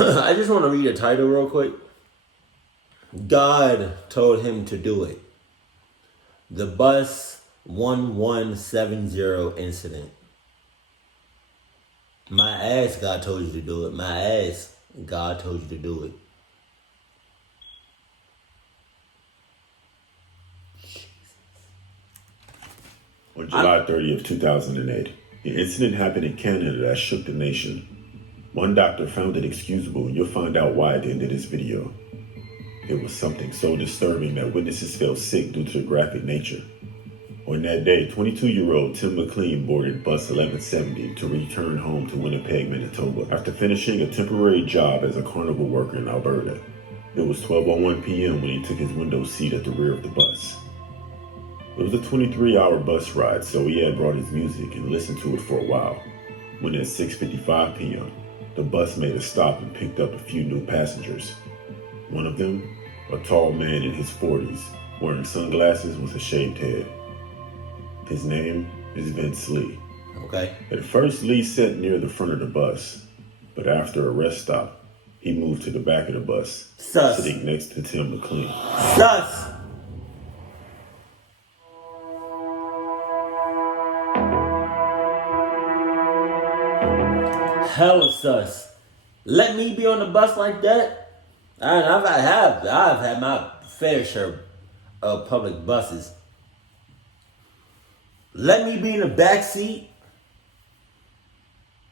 I just want to read a title real quick. God told him to do it. The bus 1170 incident. My ass, God told you to do it. My ass, God told you to do it. On July 30th, 2008, an incident happened in Canada that shook the nation. One doctor found it excusable, and you'll find out why at the end of this video. It was something so disturbing that witnesses felt sick due to the graphic nature. On that day, 22-year-old Tim McLean boarded bus 1170 to return home to Winnipeg, Manitoba, after finishing a temporary job as a carnival worker in Alberta. It was 12:01 p.m. when he took his window seat at the rear of the bus. It was a 23-hour bus ride, so he had brought his music and listened to it for a while. When at 6:55 p.m., the bus made a stop and picked up a few new passengers. One of them, a tall man in his 40s, wearing sunglasses with a shaved head. His name is Vince Lee. Okay. At first, Lee sat near the front of the bus, but after a rest stop, he moved to the back of the bus, sitting next to Tim McLean. Sus! Hella sus. Let me be on the bus like that? I've had my fair share of public buses. Let me be in the back seat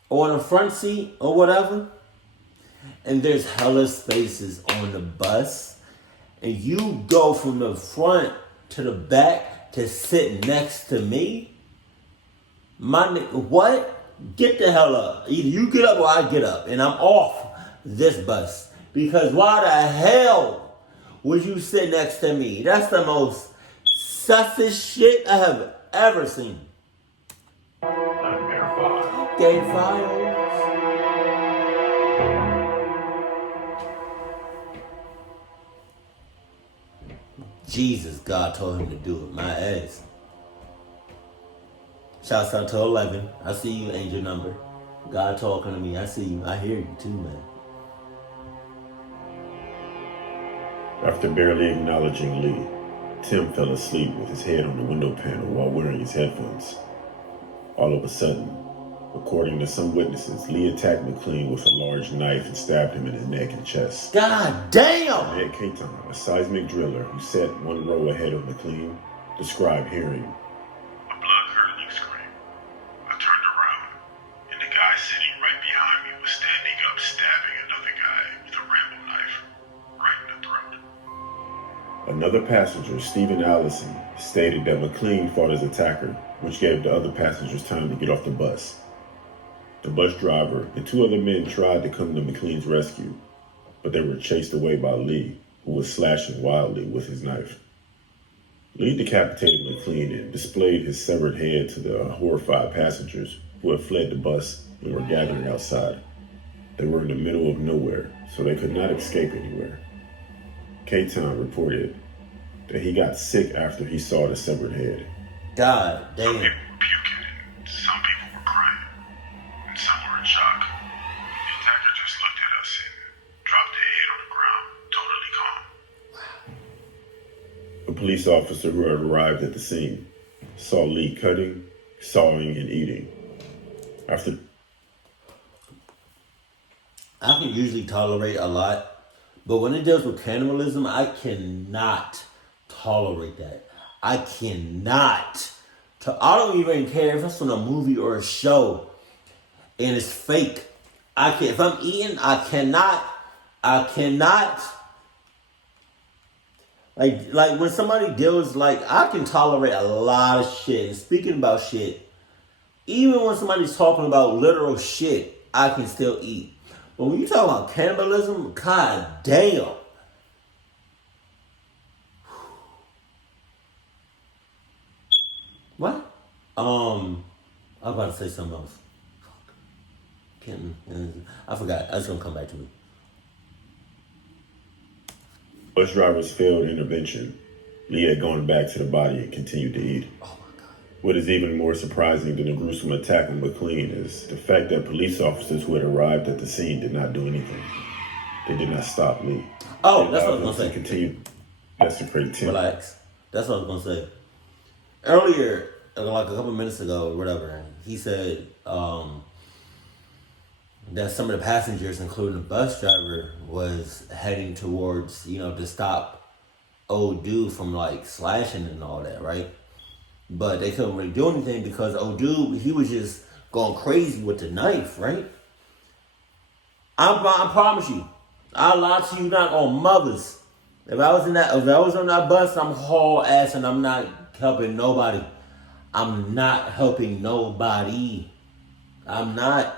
or in the front seat or whatever. And there's hella spaces on the bus. And you go from the front to the back to sit next to me? My nigga, what? Get the hell up. Either you get up or I get up. And I'm off this bus. Because why the hell would you sit next to me? That's the most sussest shit I have ever seen. Gay files. Jesus, God told him to do it. My ass. Shouts out to 11. I see you, angel number. God talking to me. I see you. I hear you too, man. After barely acknowledging Lee, Tim fell asleep with his head on the window panel while wearing his headphones. All of a sudden, according to some witnesses, Lee attacked McLean with a large knife and stabbed him in his neck and chest. God damn! Ed Caton, a seismic driller who sat one row ahead of McLean, described hearing a blood-curdling scream. I turned around, and the guy sitting right behind me was standing up, stabbing another guy with a rambo knife right in the throat. Another passenger, Stephen Allison, stated that McLean fought his attacker, which gave the other passengers time to get off the bus. The bus driver and two other men tried to come to McLean's rescue, but they were chased away by Lee, who was slashing wildly with his knife. Lee decapitated McLean and displayed his severed head to the horrified passengers who had fled the bus and were gathering outside. They were in the middle of nowhere, so they could not escape anywhere. K-Town reported that he got sick after he saw the severed head. God damn. Some people were puking and some people were crying, and some were in shock. The attacker just looked at us and dropped the head on the ground, totally calm. A police officer who had arrived at the scene saw Lee cutting, sawing, and eating. After I can usually tolerate a lot, but when it deals with cannibalism, I cannot tolerate that. I cannot. I don't even care if it's on a movie or a show and it's fake. I can't. If I'm eating, I cannot. Like when somebody deals, like, I can tolerate a lot of shit. And speaking about shit, even when somebody's talking about literal shit, I can still eat. But when you talk about cannibalism, god damn. What? I was about to say something else. I forgot. That's gonna come back to me. Bus driver's failed intervention. Lee had gone back to the body and continued to eat. Oh my God. What is even more surprising than the gruesome attack on McLean is the fact that police officers who had arrived at the scene did not do anything. They did not stop Lee. Oh, They that's what I allowed was gonna him to say. continue to desecrate Tim. Relax. That's what I was gonna say. Earlier, like a couple minutes ago, or whatever, he said that some of the passengers, including the bus driver, was heading towards, to stop old dude from like slashing and all that, right? But they couldn't really do anything because old dude, he was just going crazy with the knife, right? I promise you, I lie to you not on mothers. If I was on that bus, I'm haul ass and I'm not helping nobody. I'm not helping nobody. I'm not.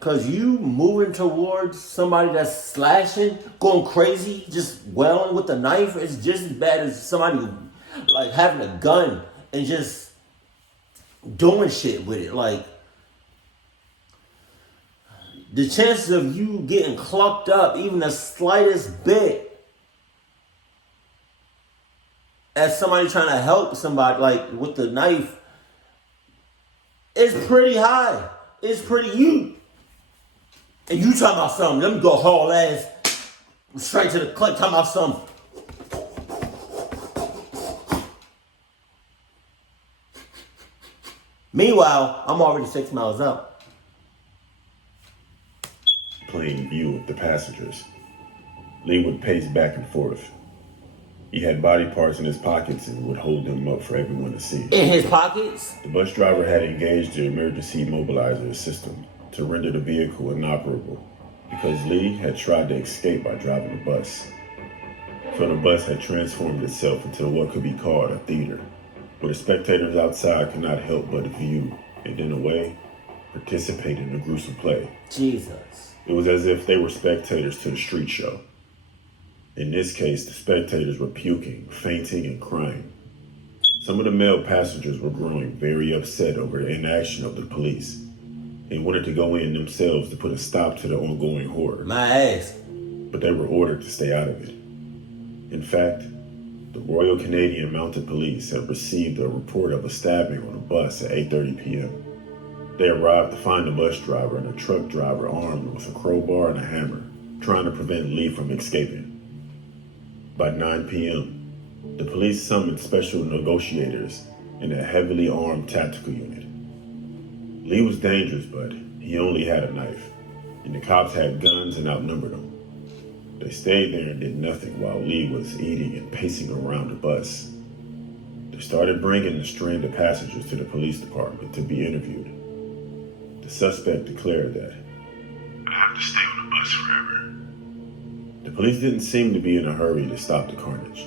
Cause you moving towards somebody that's slashing, going crazy, just wailing with a knife, it's just as bad as somebody like having a gun and just doing shit with it. Like the chances of you getting clucked up even the slightest bit as somebody trying to help somebody like with the knife is pretty high. It's pretty huge. And you talking about something, let me go haul ass straight to the clip, talking about something. Meanwhile, I'm already 6 miles up. Plain view of the passengers. Lee would pace back and forth. He had body parts in his pockets and would hold them up for everyone to see. In his pockets? The bus driver had engaged the emergency mobilizer system to render the vehicle inoperable because Lee had tried to escape by driving the bus. So the bus had transformed itself into what could be called a theater, where the spectators outside could not help but view and, in a way, participate in the gruesome play. Jesus. It was as if they were spectators to the street show. In this case, the spectators were puking, fainting, and crying. Some of the male passengers were growing very upset over the inaction of the police and wanted to go in themselves to put a stop to the ongoing horror. My ass. But they were ordered to stay out of it. In fact, the Royal Canadian Mounted Police had received a report of a stabbing on a bus at 8:30 p.m. They arrived to find the bus driver and a truck driver armed with a crowbar and a hammer, trying to prevent Lee from escaping. By 9 p.m., the police summoned special negotiators and a heavily armed tactical unit. Lee was dangerous, but he only had a knife, and the cops had guns and outnumbered him. They stayed there and did nothing while Lee was eating and pacing around the bus. They started bringing the stranded passengers to the police department to be interviewed. The suspect declared that, "I have to stay on the bus forever." The police didn't seem to be in a hurry to stop the carnage.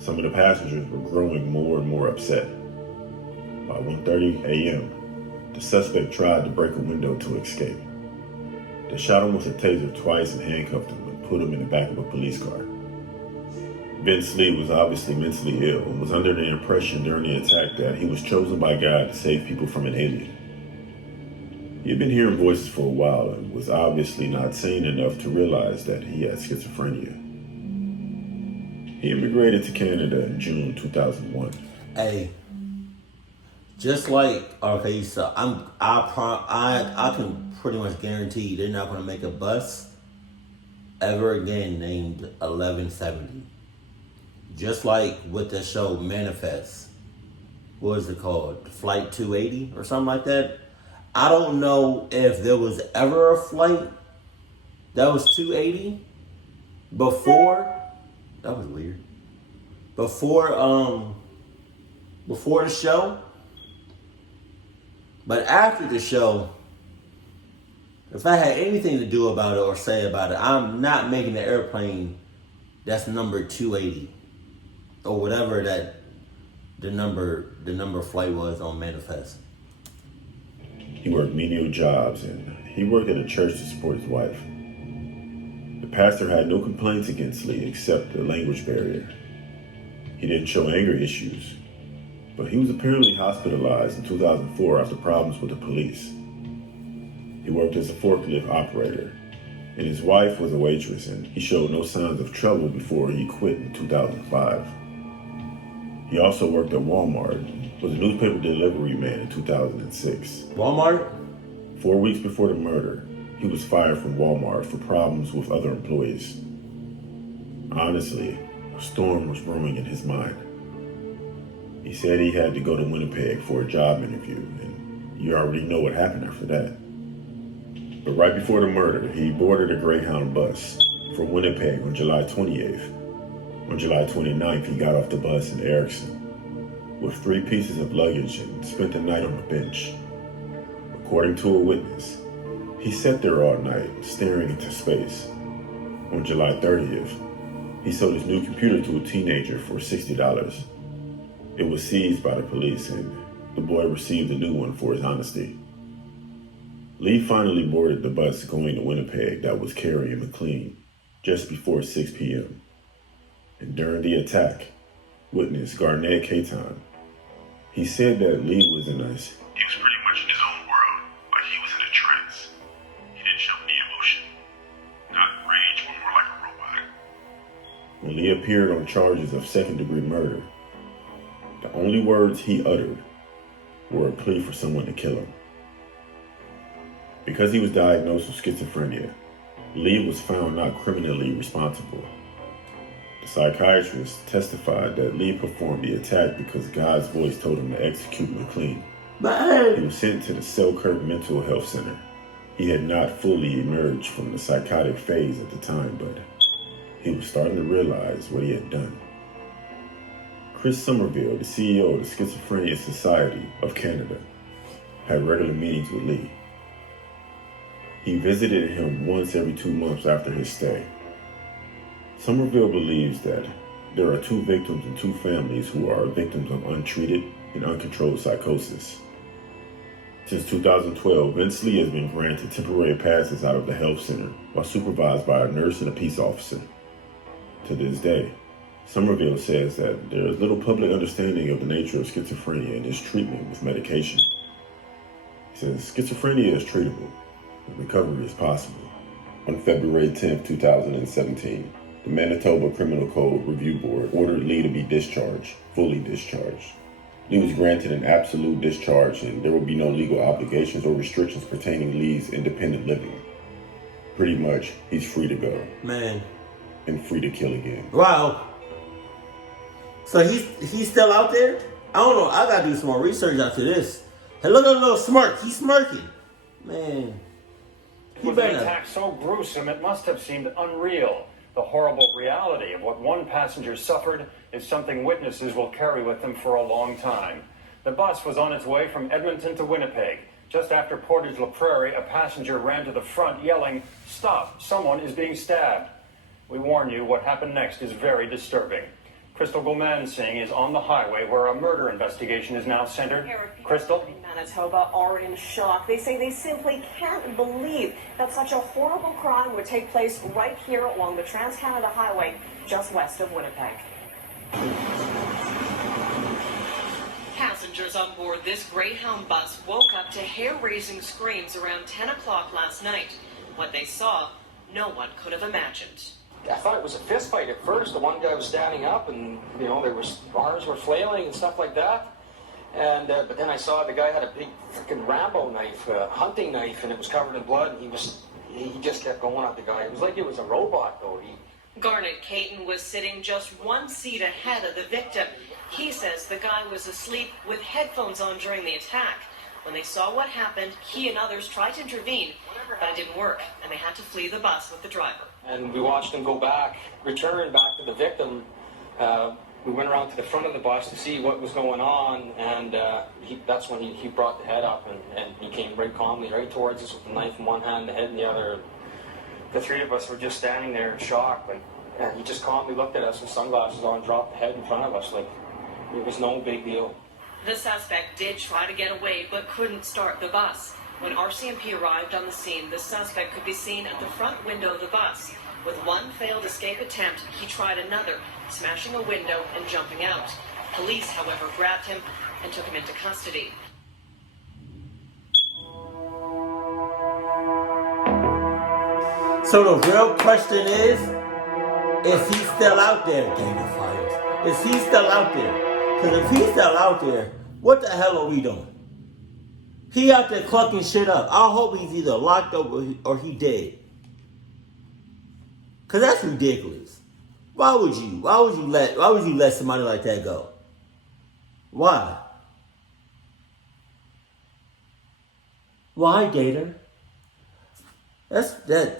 Some of the passengers were growing more and more upset. By 1:30 a.m., the suspect tried to break a window to escape. They shot him with a taser twice and handcuffed him and put him in the back of a police car. Vince Lee was obviously mentally ill and was under the impression during the attack that he was chosen by God to save people from an alien. He had been hearing voices for a while and was obviously not sane enough to realize that he had schizophrenia. He immigrated to Canada in June 2001. Hey, just like okay, so I can pretty much guarantee they're not gonna make a bus ever again named 1170. Just like with the show Manifest, what is it called? Flight 280 or something like that. I don't know if there was ever a flight that was 280 before. That was weird. Before the show. But after the show, if I had anything to do about it or say about it, I'm not making the airplane that's number 280 or whatever that the number flight was on Manifest. He worked menial jobs and he worked at a church to support his wife. The pastor had no complaints against Lee except the language barrier. He didn't show anger issues, but he was apparently hospitalized in 2004 after problems with the police. He worked as a forklift operator, and his wife was a waitress, and he showed no signs of trouble before he quit in 2005. He also worked at Walmart and was a newspaper delivery man in 2006. Walmart? 4 weeks before the murder, he was fired from Walmart for problems with other employees. Honestly, a storm was brewing in his mind. He said he had to go to Winnipeg for a job interview, and you already know what happened after that. But right before the murder, he boarded a Greyhound bus for Winnipeg on July 28th. On July 29th, he got off the bus in Erickson with 3 pieces of luggage and spent the night on a bench. According to a witness, he sat there all night, staring into space. On July 30th, he sold his new computer to a teenager for $60. It was seized by the police, and the boy received a new one for his honesty. Lee finally boarded the bus going to Winnipeg that was carrying McLean just before 6 p.m. And during the attack, witness Garnett Caton, he said that Lee was in us. He was pretty much in his own world, like he was in a trance. He didn't show any emotion, not rage, but more like a robot. When Lee appeared on charges of second-degree murder, the only words he uttered were a plea for someone to kill him. Because he was diagnosed with schizophrenia, Lee was found not criminally responsible. The psychiatrist testified that Lee performed the attack because God's voice told him to execute McLean. He was sent to the Selkirk Mental Health Center. He had not fully emerged from the psychotic phase at the time, but he was starting to realize what he had done. Chris Somerville, the CEO of the Schizophrenia Society of Canada, had regular meetings with Lee. He visited him once every 2 months after his stay. Somerville believes that there are 2 victims in 2 families who are victims of untreated and uncontrolled psychosis. Since 2012, Vince Lee has been granted temporary passes out of the health center while supervised by a nurse and a peace officer. To this day, Somerville says that there is little public understanding of the nature of schizophrenia and its treatment with medication. He says schizophrenia is treatable and recovery is possible. On February 10, 2017, the Manitoba Criminal Code Review Board ordered Lee to be discharged, fully discharged. Lee was granted an absolute discharge and there will be no legal obligations or restrictions pertaining to Lee's independent living. Pretty much, he's free to go. Man. And free to kill again. Wow. So he's still out there? I don't know. I gotta do some more research after this. Hey, look at the little smirk. He's smirking. Man. Was the attack so gruesome it must have seemed unreal? The horrible reality of what one passenger suffered is something witnesses will carry with them for a long time. The bus was on its way from Edmonton to Winnipeg. Just after Portage La Prairie, a passenger ran to the front yelling, "Stop, someone is being stabbed." We warn you, what happened next is very disturbing. Crystal Gomansing is on the highway where a murder investigation is now centered. Crystal? Manitoba are in shock. They say they simply can't believe that such a horrible crime would take place right here along the Trans-Canada Highway just west of Winnipeg. Passengers on board this Greyhound bus woke up to hair-raising screams around 10 o'clock last night. What they saw, no one could have imagined. I thought it was a fist fight at first. The one guy was standing up and, there was arms were flailing and stuff like that. And but then I saw the guy had a big freaking Rambo knife, hunting knife, and it was covered in blood. And he just kept going at the guy. It was like it was a robot, though. Garnet Caton was sitting just one seat ahead of the victim. He says the guy was asleep with headphones on during the attack. When they saw what happened, he and others tried to intervene, but it didn't work, and they had to flee the bus with the driver. And we watched him return back to the victim. We went around to the front of the bus to see what was going on, and that's when he brought the head up, and he came very calmly right towards us with the knife in one hand, the head in the other. The 3 of us were just standing there in shock, and he just calmly looked at us with sunglasses on, dropped the head in front of us like it was no big deal. The suspect did try to get away, but couldn't start the bus. When RCMP arrived on the scene, the suspect could be seen at the front window of the bus. With one failed escape attempt, he tried another, smashing a window and jumping out. Police, however, grabbed him and took him into custody. So the real question is he still out there? Daniel Fires. Is he still out there? Because if he's still out there, what the hell are we doing? He out there clucking shit up. I hope he's either locked up or he dead. Cause that's ridiculous. Why would you let somebody like that go? Why? Why, Gator?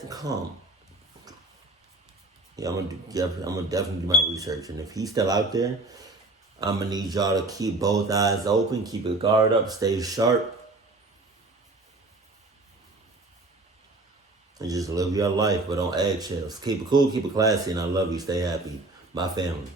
Come. Yeah, I'm gonna definitely do my research, and if he's still out there, I'm gonna need y'all to keep both eyes open, keep your guard up, stay sharp, and just live your life, but on eggshells. Keep it cool, keep it classy, and I love you. Stay happy, my family.